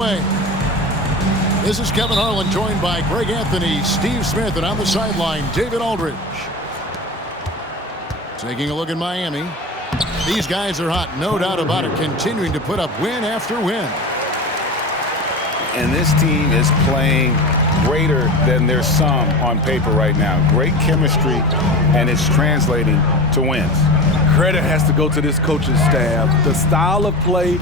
This is Kevin Harlan, joined by Greg Anthony, Steve Smith, and on the sideline, David Aldridge. Taking a look at Miami. These guys are hot, no doubt about it, continuing to put up win after win. And this team is playing greater than their sum on paper right now. Great chemistry, and it's translating to wins. Credit has to go to this coaching staff. The style of play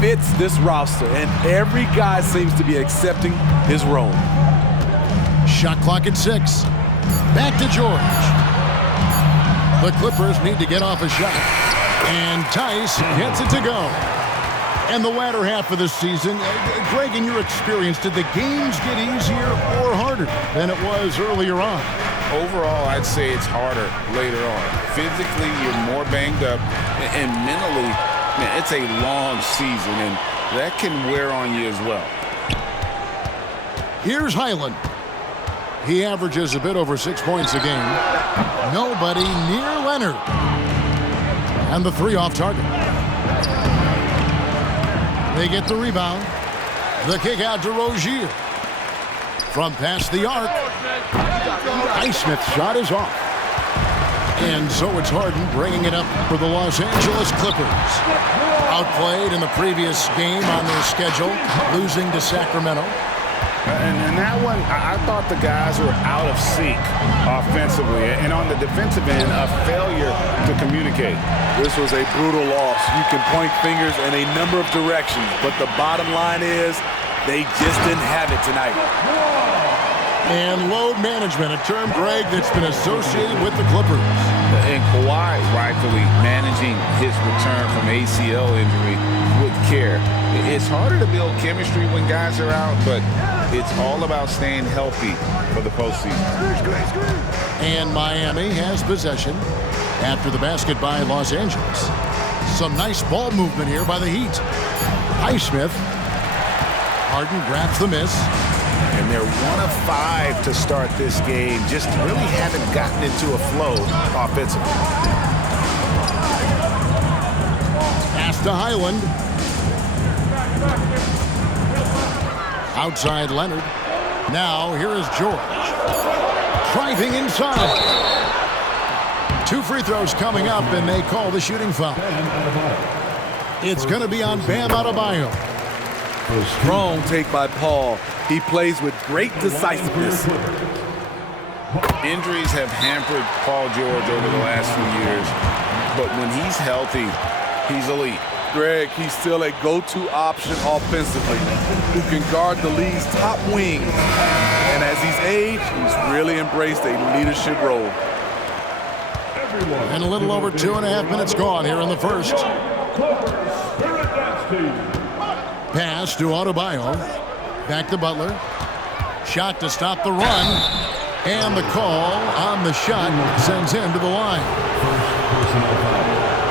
fits this roster, and every guy seems to be accepting his role. Shot clock at 6. Back to George. The Clippers need to get off a shot. And Tice gets it to go. And the latter half of the season, Greg, in your experience, did the games get easier or harder than it was earlier on? Overall, I'd say it's harder later on. Physically, you're more banged up, and mentally, man, it's a long season, and that can wear on you as well. Here's Highland. He averages a bit over 6 points a game. Nobody near Leonard. And the three off target. They get the rebound. The kick out to Rozier. From past the arc. Highsmith's shot is off. And so it's Harden bringing it up for the Los Angeles Clippers. Outplayed in the previous game on their schedule, losing to Sacramento. And that one, I thought the guys were out of sync offensively. And on the defensive end, a failure to communicate. This was a brutal loss. You can point fingers in a number of directions, but the bottom line is they just didn't have it tonight. And load management, a term, Greg, that's been associated with the Clippers. And Kawhi rightfully managing his return from ACL injury with care. It's harder to build chemistry when guys are out, but it's all about staying healthy for the postseason. And Miami has possession after the basket by Los Angeles. Some nice ball movement here by the Heat. Highsmith. Harden grabs the miss. And they're 1 of 5 to start this game. Just really haven't gotten into a flow offensively. Pass to Highland. Outside Leonard. Now here is George. Driving inside. 2 free throws coming up, and they call the shooting foul. It's going to be on Bam Adebayo. Strong take by Paul. He plays with great decisiveness. Injuries have hampered Paul George over the last few years, but when he's healthy, he's elite. Greg, he's still a go-to option offensively who can guard the league's top wing. And as he's aged, he's really embraced a leadership role. And a little over 2.5 minutes gone here in the first. Pass to Adebayo. Back to Butler. Shot to stop the run. And the call on the shot sends him to the line.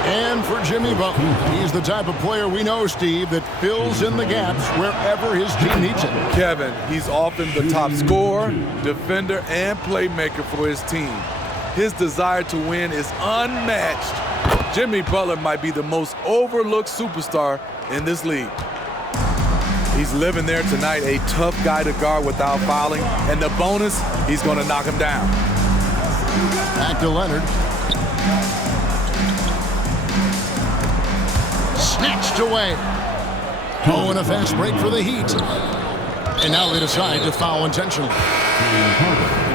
And for Jimmy Butler, he's the type of player we know, Steve, that fills in the gaps wherever his team needs it. Kevin, he's often the top scorer, defender, and playmaker for his team. His desire to win is unmatched. Jimmy Butler might be the most overlooked superstar in this league. He's living there tonight, a tough guy to guard without fouling. And the bonus, he's going to knock him down. Back to Leonard. Snatched away. Oh, and a fast break for the Heat. And now they decide to foul intentionally.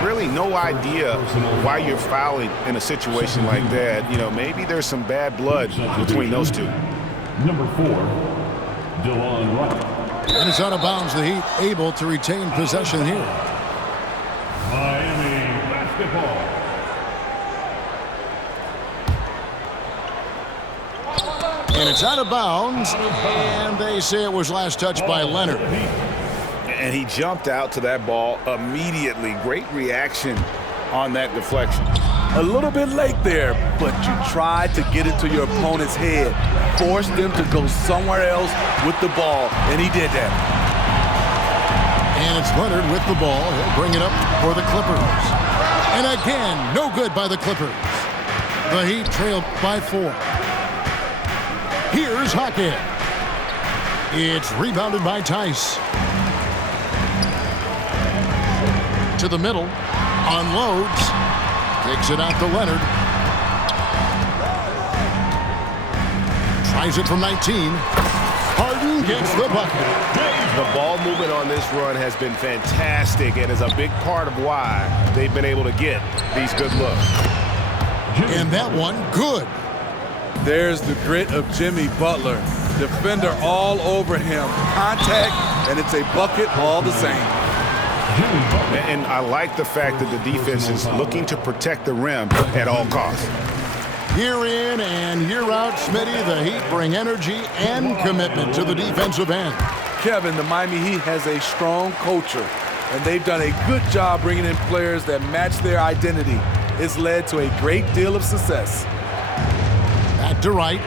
Really no idea why you're fouling in a situation like that. You know, maybe there's some bad blood between those two. Number 4, DeLon Wright. And it's out of bounds. The Heat able to retain possession here. Miami basketball. And it's out of bounds. And they say it was last touched by Leonard. And he jumped out to that ball immediately. Great reaction on that deflection. A little bit late there, but you tried to get into your opponent's head. Force them to go somewhere else with the ball, and he did that. And it's Leonard with the ball. He'll bring it up for the Clippers. And again, no good by the Clippers. The Heat trail by 4. Here's Hackett. It's rebounded by Tice. To the middle. Unloads. Takes it out to Leonard. Tries it from 19. Harden gets the bucket. The ball movement on this run has been fantastic and is a big part of why they've been able to get these good looks. And that one, good. There's the grit of Jimmy Butler. Defender all over him. Contact, and it's a bucket all the same. And I like the fact that the defense is looking to protect the rim at all costs. Year in and year out, Smitty, the Heat bring energy and commitment to the defensive end. Kevin, the Miami Heat has a strong culture, and they've done a good job bringing in players that match their identity. It's led to a great deal of success. Back to Wright.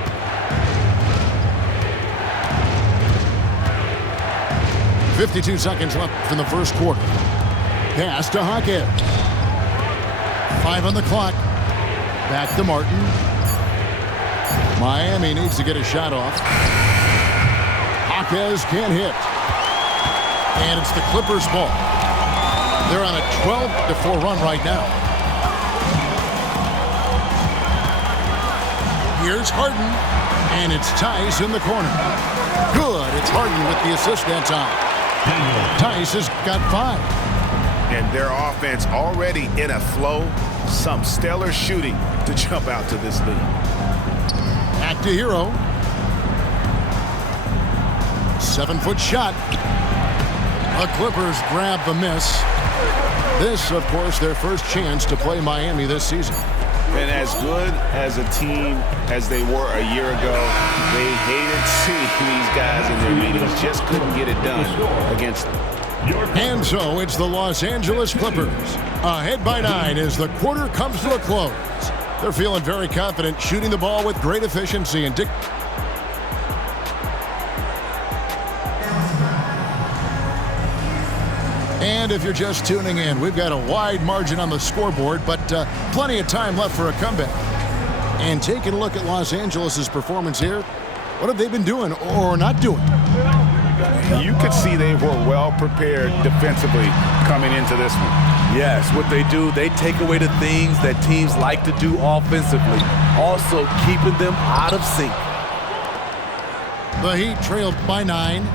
.52 seconds left in the first quarter. Pass to Jaquez. 5 on the clock. Back to Martin. Miami needs to get a shot off. Jaquez can't hit. And it's the Clippers' ball. They're on a 12-4 run right now. Here's Harden. And it's Tice in the corner. Good. It's Harden with the assist that time. Tice has got 5. And their offense already in a flow. Some stellar shooting to jump out to this lead. Back to Hero. 7-foot shot. The Clippers grab the miss. This, of course, their first chance to play Miami this season. And as good as a team as they were a year ago, they hated seeing these guys in their meetings. Just couldn't get it done against them. And so it's the Los Angeles Clippers. Ahead by 9 as the quarter comes to a close. They're feeling very confident, shooting the ball with great efficiency. And if you're just tuning in, we've got a wide margin on the scoreboard, but plenty of time left for a comeback. And taking a look at Los Angeles' performance here, what have they been doing or not doing? You could see they were well prepared defensively coming into this one. Yes, what they do, they take away the things that teams like to do offensively, also keeping them out of sync. The Heat trailed by 9.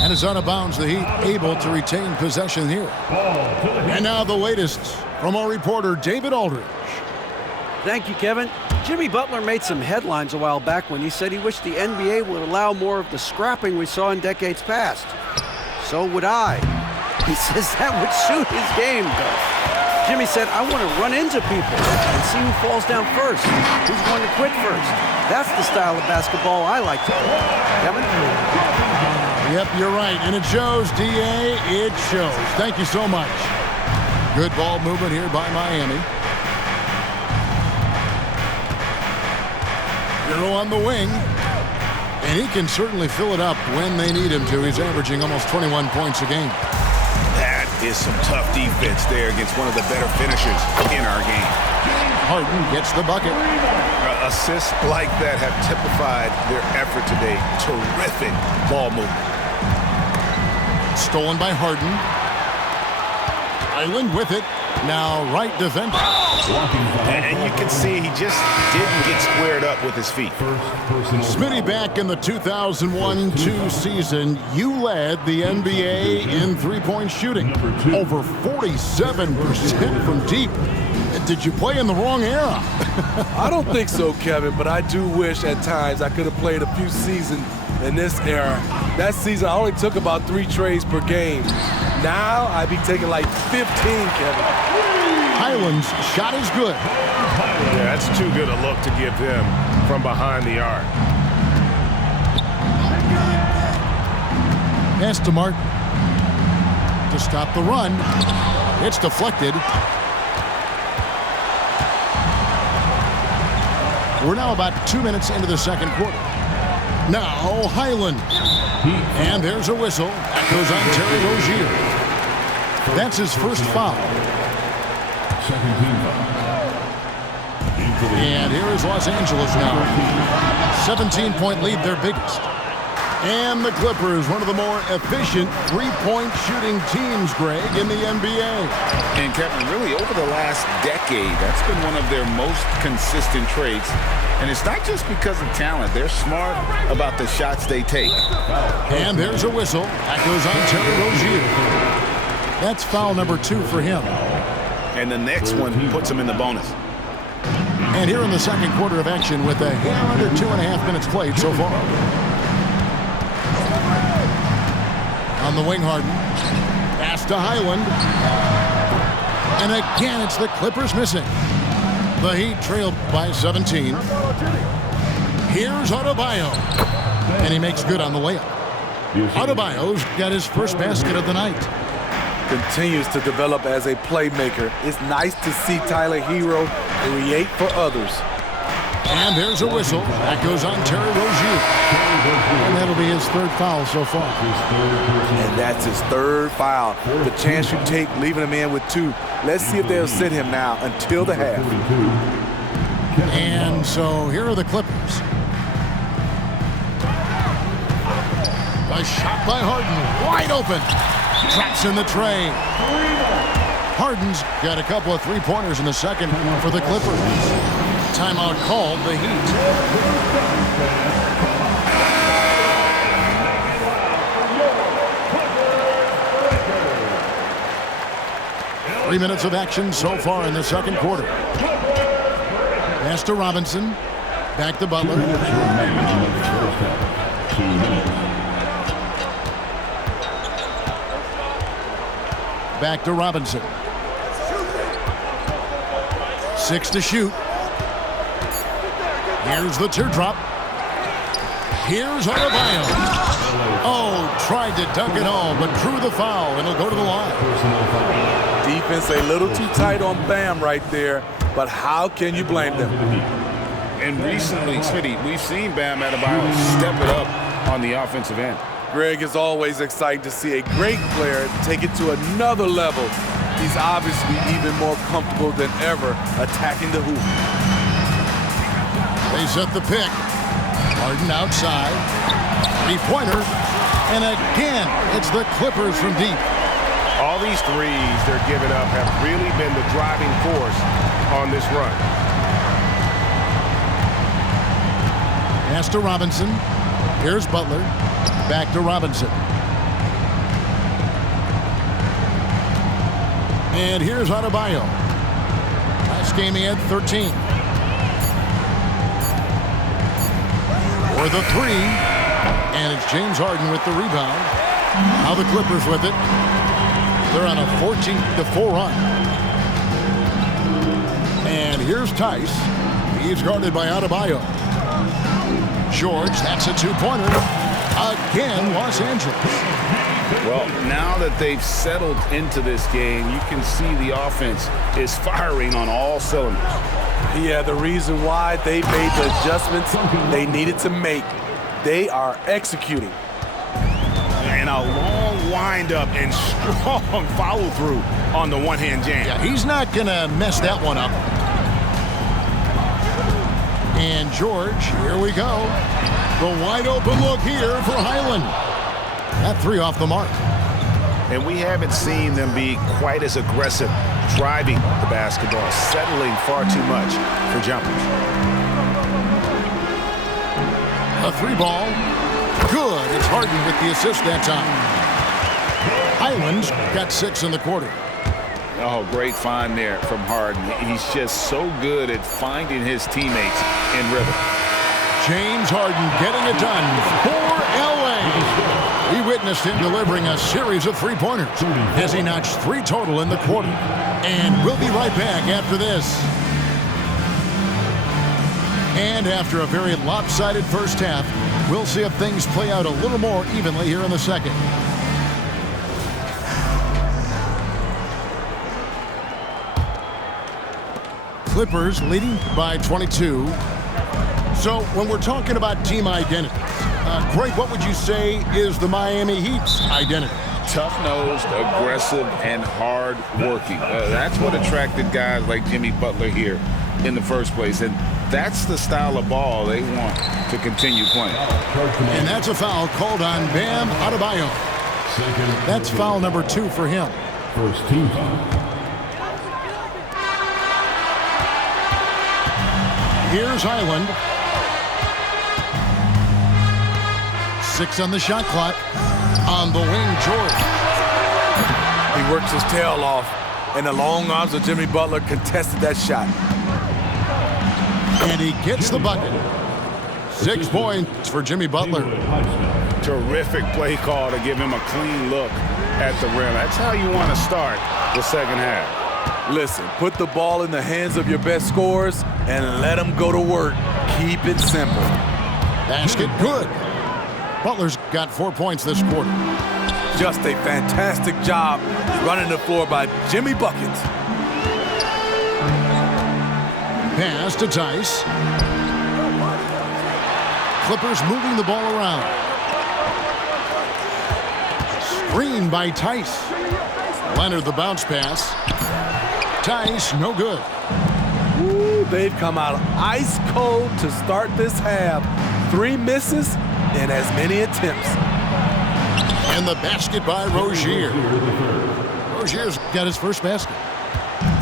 And is out of bounds. The Heat able to retain possession here. And now the latest from our reporter, David Aldridge. Thank you, Kevin. Jimmy Butler made some headlines a while back when he said he wished the NBA would allow more of the scrapping we saw in decades past. So would I. He says that would suit his game, though. Jimmy said, I want to run into people and see who falls down first, who's going to quit first. That's the style of basketball I like to play. Kevin? Yep, you're right. And it shows, D.A. It shows. Thank you so much. Good ball movement here by Miami. Hero on the wing. And he can certainly fill it up when they need him to. He's averaging almost 21 points a game. That is some tough defense there against one of the better finishers in our game. Harden gets the bucket. Assists like that have typified their effort today. Terrific ball movement. Stolen by Harden. Island with it. Now right defender. And you can see he just didn't get squared up with his feet. Smitty, back in the 2001-2 season, you led the NBA in three-point shooting. Over 47% from deep. Did you play in the wrong era? I don't think so, Kevin, but I do wish at times I could have played a few seasons in this era. That season, I only took about 3 trades per game. Now, I'd be taking like 15, Kevin. Highland's shot is good. Yeah, that's too good a look to give them from behind the arc. Pass to Martin to stop the run. It's deflected. We're now about 2 minutes into the second quarter. Now Highland. And there's a whistle. That goes on Terry Rozier. That's his first foul. Second team foul. And here is Los Angeles now. 17-point lead, their biggest. And the Clippers, one of the more efficient three-point shooting teams, Greg, in the NBA. And Kevin, really over the last decade, that's been one of their most consistent traits. And it's not just because of talent. They're smart about the shots they take. And there's a whistle. That goes on Terry Rozier. That's foul number 2 for him. And the next one puts him in the bonus. And here in the second quarter of action with a hair under 2.5 minutes played so far. On the wing, Harden. Pass to Highland. And again, it's the Clippers missing. The Heat trailed by 17. Here's Adebayo. And he makes good on the layup. Adebayo's got his first basket of the night. Continues to develop as a playmaker. It's nice to see Tyler Hero create for others. And there's a whistle. That goes on Terry Rozier. And that'll be his third foul so far. And that's his third foul. The chance you take leaving him in with 2. Let's see if they'll sit him now until the half. And so here are the Clippers. A shot by Harden. Wide open. Drops in the tray. Harden's got a couple of three-pointers in the second for the Clippers. Timeout called the Heat. 3 minutes of action so far in the second quarter. Pass to Robinson. Back to Butler. Back to Robinson. 6 to shoot. Here's the teardrop. Here's Adebayo. Oh, tried to dunk it home, but drew the foul, and it'll go to the line. Defense a little too tight on Bam right there, but how can you blame them? And recently, Smitty, we've seen Bam Adebayo step it up on the offensive end. Greg, is always exciting to see a great player take it to another level. He's obviously even more comfortable than ever attacking the hoop. They set the pick. Harden outside. Three-pointer. And again, it's the Clippers from deep. All these threes they're giving up have really been the driving force on this run. Pass to Robinson. Here's Butler. Back to Robinson. And here's Adebayo. Last game he had 13. For the 3. And it's James Harden with the rebound. Now the Clippers with it. They're on a 14-4 run. And here's Tice. He's guarded by Adebayo. George, that's a two-pointer. Again, Los Angeles. Well, now that they've settled into this game, you can see the offense is firing on all cylinders. Yeah, the reason why they made the adjustments they needed to make. They are executing. And a long windup and strong follow-through on the one-hand jam. Yeah, he's not going to mess that one up. And George, here we go. The wide open look here for Highland. That 3 off the mark. And we haven't seen them be quite as aggressive driving the basketball, settling far too much for jumpers. A 3-ball. Good. It's Harden with the assist that time. Highland's got 6 in the quarter. Oh, great find there from Harden. He's just so good at finding his teammates in rhythm. James Harden getting it done for L.A. We witnessed him delivering a series of three-pointers as he notched 3 total in the quarter. And we'll be right back after this. And after a very lopsided first half, we'll see if things play out a little more evenly here in the second. Clippers leading by 22. So when we're talking about team identity, Greg, what would you say is the Miami Heat's identity? Tough-nosed, aggressive, and hard-working. That's what attracted guys like Jimmy Butler here in the first place. And that's the style of ball they want to continue playing. And that's a foul called on Bam Adebayo. That's foul number 2 for him. First team foul. Here's Highland. 6 on the shot clock. On the wing, George. He works his tail off, and the long arms of Jimmy Butler contested that shot. And he gets the bucket. 6 points for Jimmy Butler. Terrific play call to give him a clean look at the rim. That's how you want to start the second half. Listen, put the ball in the hands of your best scorers and let them go to work. Keep it simple. Basket good. Butler's got 4 points this quarter. Just a fantastic job running the floor by Jimmy Buckets. Pass to Tice. Clippers moving the ball around. Screen by Tice. Leonard the bounce pass. Tice, no good. Ooh, they've come out ice cold to start this half. 3 misses and as many attempts. And the basket by Rozier. Rozier's got his first basket.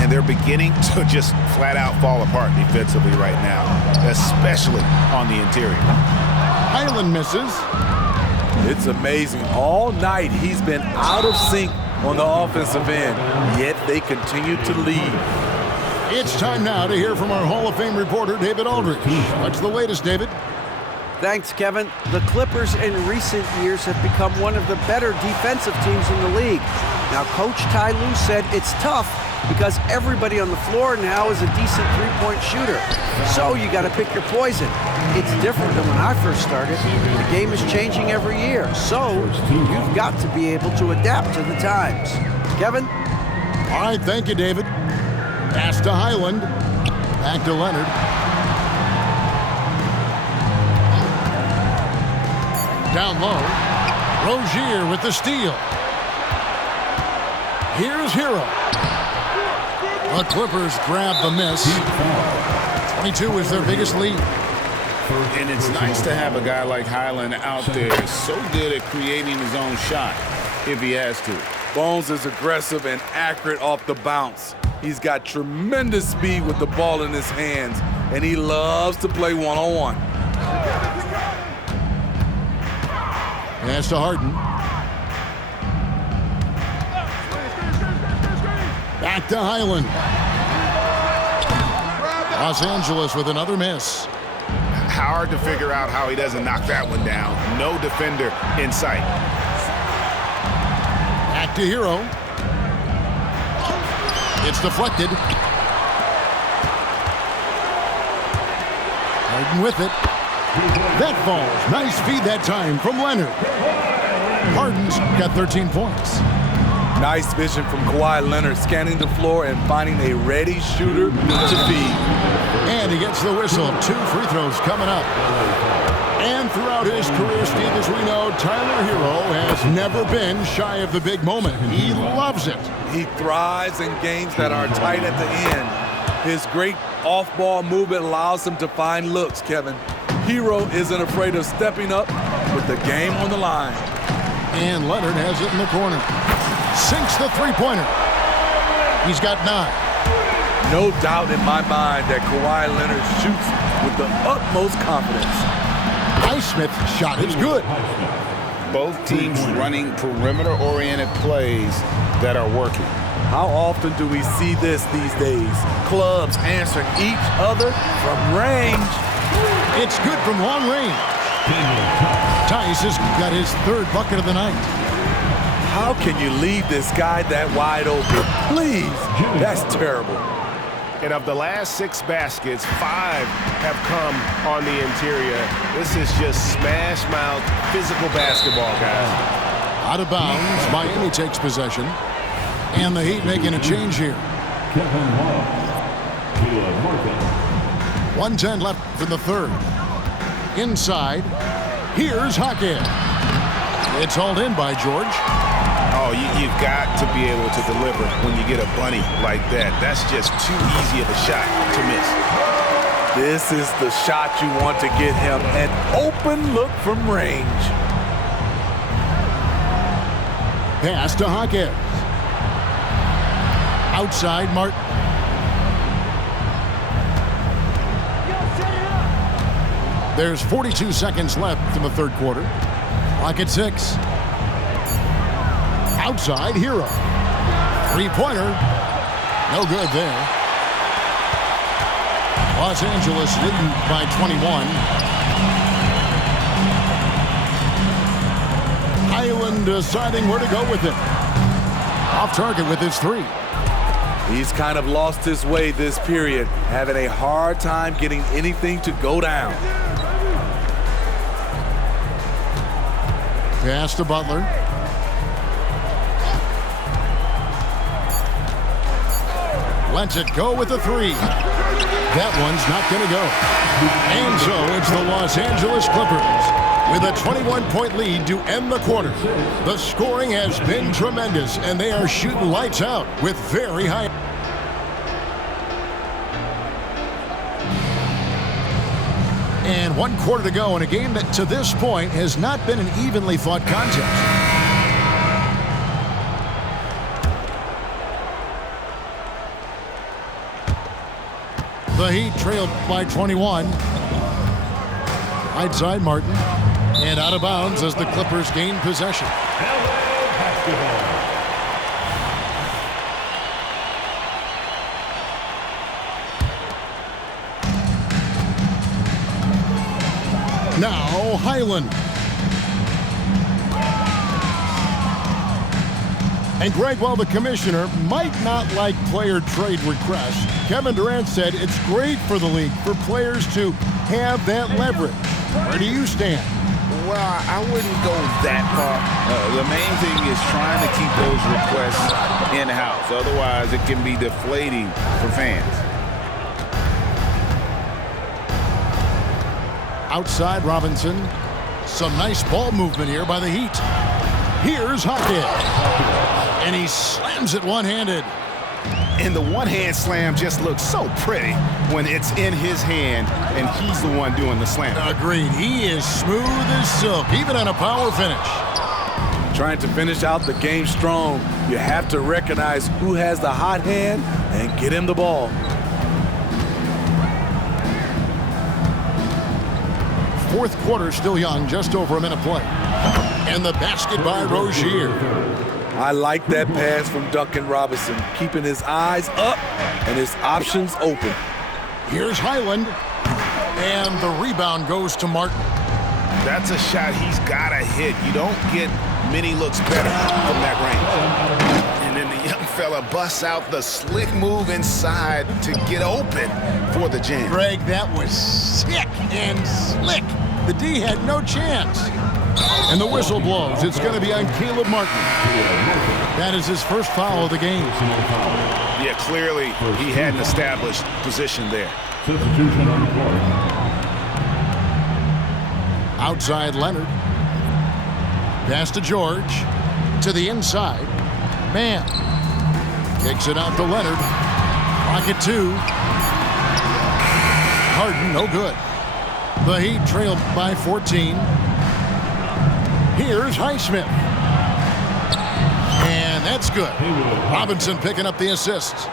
And they're beginning to just flat out fall apart defensively right now, especially on the interior. Highland misses. It's amazing. All night he's been out of sync on the offensive end, yet they continue to lead. It's time now to hear from our Hall of Fame reporter, David Aldridge. What's the latest, David? Thanks, Kevin. The Clippers in recent years have become one of the better defensive teams in the league. Now, Coach Ty Lue said it's tough because everybody on the floor now is a decent three-point shooter. So you got to pick your poison. It's different than when I first started. The game is changing every year. So you've got to be able to adapt to the times. Kevin? All right, thank you, David. Pass to Highland. Back to Leonard. Down low. Rozier with the steal. Here's Hero. The Clippers grab the miss. 22 is their biggest lead. And it's nice to have a guy like Highland out there so good at creating his own shot if he has to. Bones is aggressive and accurate off the bounce. He's got tremendous speed with the ball in his hands, and he loves to play one-on-one. Pass to Harden. Back to Highland. Los Angeles with another miss. Hard to figure out how he doesn't knock that one down. No defender in sight. Back to Hero. It's deflected. Harden with it. That falls. Nice feed that time from Leonard. Harden's got 13 points. Nice vision from Kawhi Leonard, scanning the floor and finding a ready shooter to feed. And he gets the whistle. 2 free throws coming up. And throughout his career, Steve, as we know, Tyler Hero has never been shy of the big moment. He loves it. He thrives in games that are tight at the end. His great off-ball movement allows him to find looks, Kevin. Hero isn't afraid of stepping up with the game on the line. And Leonard has it in the corner. Sinks the three-pointer. He's got 9. No doubt in my mind that Kawhi Leonard shoots with the utmost confidence. Highsmith's shot is good. Both teams running perimeter-oriented plays that are working. How often do we see this these days? Clubs answering each other from range. It's good from long range. Tice has got his 3rd bucket of the night. How can you leave this guy that wide open? Please, that's terrible. And of the last 6 baskets, 5 have come on the interior. This is just smash mouth physical basketball, guys. Out of bounds, Miami takes possession. And the Heat making a change here. Kevin Love. Caleb Martin. 1:10 left in the 3rd. Inside, here's Hackett. It's hauled in by George. Oh, you've got to be able to deliver when you get a bunny like that. That's just too easy of a shot to miss. This is the shot you want to get him, an open look from range. Pass to Hawkins. Outside Martin. There's 42 seconds left in the third quarter. Clock at 6. Outside Hero. Three-pointer. No good there. Los Angeles leading by 21. Highland deciding where to go with it. Off target with his 3. He's kind of lost his way this period, having a hard time getting anything to go down. Pass to Butler. Lets it go with a 3. That one's not going to go. And so it's the Los Angeles Clippers with a 21-point lead to end the quarter. The scoring has been tremendous, and they are shooting lights out with very high. And 1 quarter to go in a game that to this point has not been an evenly fought contest. The Heat trailed by 21. Right side Martin. And out of bounds as the Clippers gain possession. Now Highland. And Greg, while the commissioner might not like player trade requests, Kevin Durant said it's great for the league for players to have that leverage. Where do you stand? Well, I wouldn't go that far. The main thing is trying to keep those requests in-house. Otherwise, it can be deflating for fans. Outside Robinson. Some nice ball movement here by the Heat. Here's Hawkins. And he slams it one-handed. And the one-hand slam just looks so pretty when it's in his hand and he's the one doing the slam. Agreed. He is smooth as silk, even on a power finish. Trying to finish out the game strong, you have to recognize who has the hot hand and get him the ball. Fourth quarter still young, just over a minute play. And the basket by Rozier. I like that pass from Duncan Robinson, keeping his eyes up and his options open. Here's Highland. And the rebound goes to Martin. That's a shot he's got to hit. You don't get many looks better from that range. And then the young fella busts out the slick move inside to get open for the jam. Greg, that was sick and slick. The D had no chance. And the whistle blows. It's going to be on Caleb Martin. That is his first foul of the game. Yeah, clearly he hadn't established position there. Substitution on the court. Outside Leonard. Pass to George. To the inside. Man. Kicks it out to Leonard. Rocket 2. Harden, no good. The Heat trailed by 14. Here's Highsmith. And that's good. Robinson picking up the assists.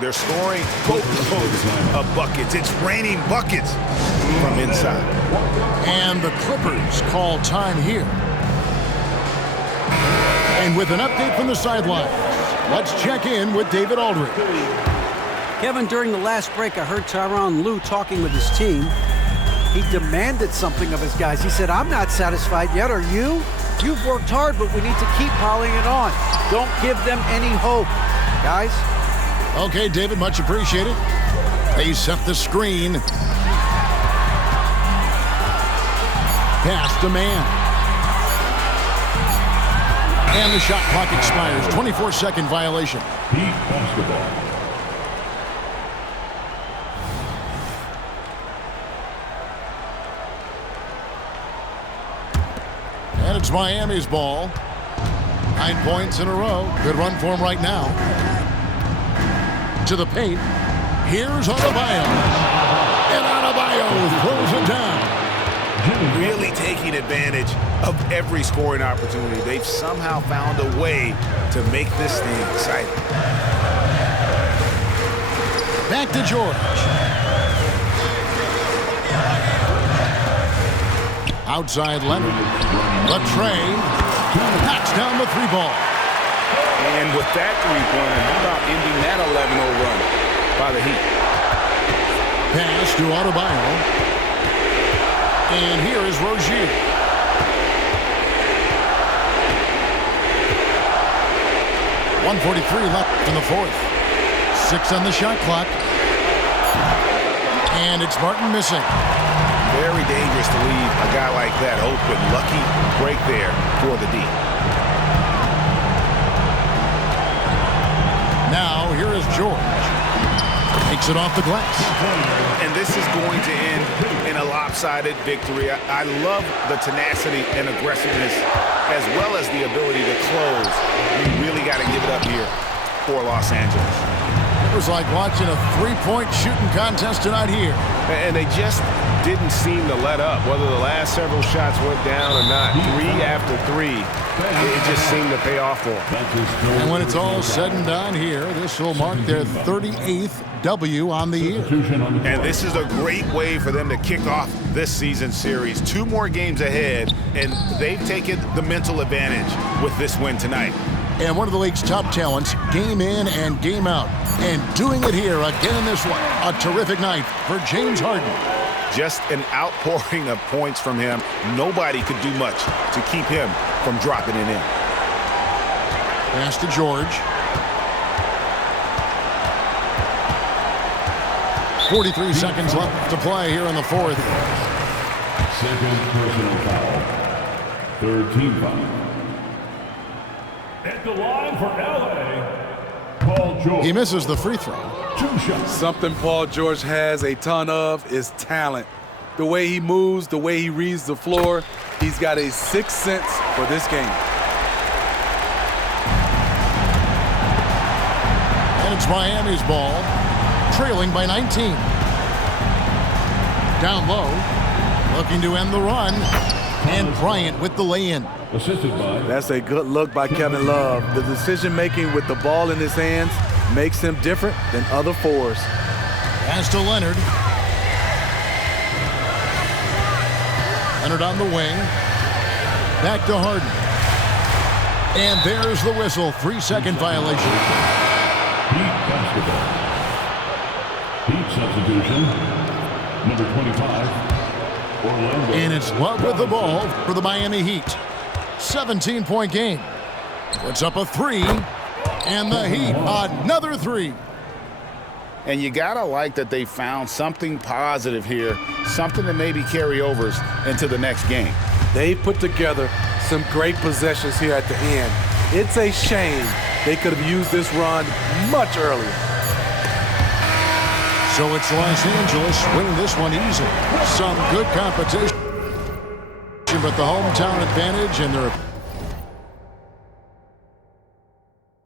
They're scoring boatloads of buckets. It's raining buckets from inside. And the Clippers call time here. And with an update from the sideline, let's check in with David Aldridge. Kevin, during the last break, I heard Tyronn Lue talking with his team. He demanded something of his guys. He said, I'm not satisfied yet. Are you? You've worked hard, but we need to keep piling it on. Don't give them any hope, guys. Okay, David, much appreciated. They set the screen. Pass to man. And the shot clock expires. 24-second violation. Heat basketball. And it's Miami's ball. 9 points in a row. Good run for him right now. To the paint. Here's Adebayo. And Adebayo throws it down. Really taking advantage of every scoring opportunity. They've somehow found a way to make this thing exciting. Back to George. Outside Leonard. Latrey knocks down the 3-ball. And with that three-pointer, how about ending that 11-0 run by the Heat? Pass to Adebayo. And here is Rozier. .143 left in the fourth. 6 on the shot clock. And it's Martin missing. Very dangerous to leave a guy like that open. Lucky break there for the D. Now here is George. Takes it off the glass. And this is going to end in a lopsided victory. I love the tenacity and aggressiveness as well as the ability to close. You really got to give it up here for Los Angeles. It was like watching a three-point shooting contest tonight here. And they just didn't seem to let up, whether the last several shots went down or not. 3 after 3, it just seemed to pay off for them. And when it's all said and done here, this will mark their 38th W on the year. And this is a great way for them to kick off this season series. 2 more games ahead, and they've taken the mental advantage with this win tonight. And one of the league's top talents, game in and game out. And doing it here again in this one. A terrific night for James Harden. Just an outpouring of points from him. Nobody could do much to keep him from dropping it in. Pass to George. 43 seconds left to play here in the fourth. Second personal foul. Third team foul. At the line for LA, Paul George. He misses the free throw. 2 shots. Something Paul George has a ton of is talent. The way he moves, the way he reads the floor, he's got a sixth sense for this game. And it's Miami's ball, trailing by 19. Down low, looking to end the run, and Bryant with the lay-in. Assisted by. That's a good look by Kevin Love. The decision-making with the ball in his hands makes him different than other fours. Pass to Leonard. Leonard on the wing. Back to Harden. And there's the whistle. 3-second violation. Heat basketball. Heat substitution. Number 25, Orlando. And it's Love with the ball for the Miami Heat. 17-point game. Puts up a 3. And the Heat, another 3. And you gotta like that they found something positive here, something that maybe carry overs into the next game. They put together some great possessions here at the end. It's a shame they could have used this run much earlier. So it's Los Angeles winning this one easily. Some good competition, but the hometown advantage, and they're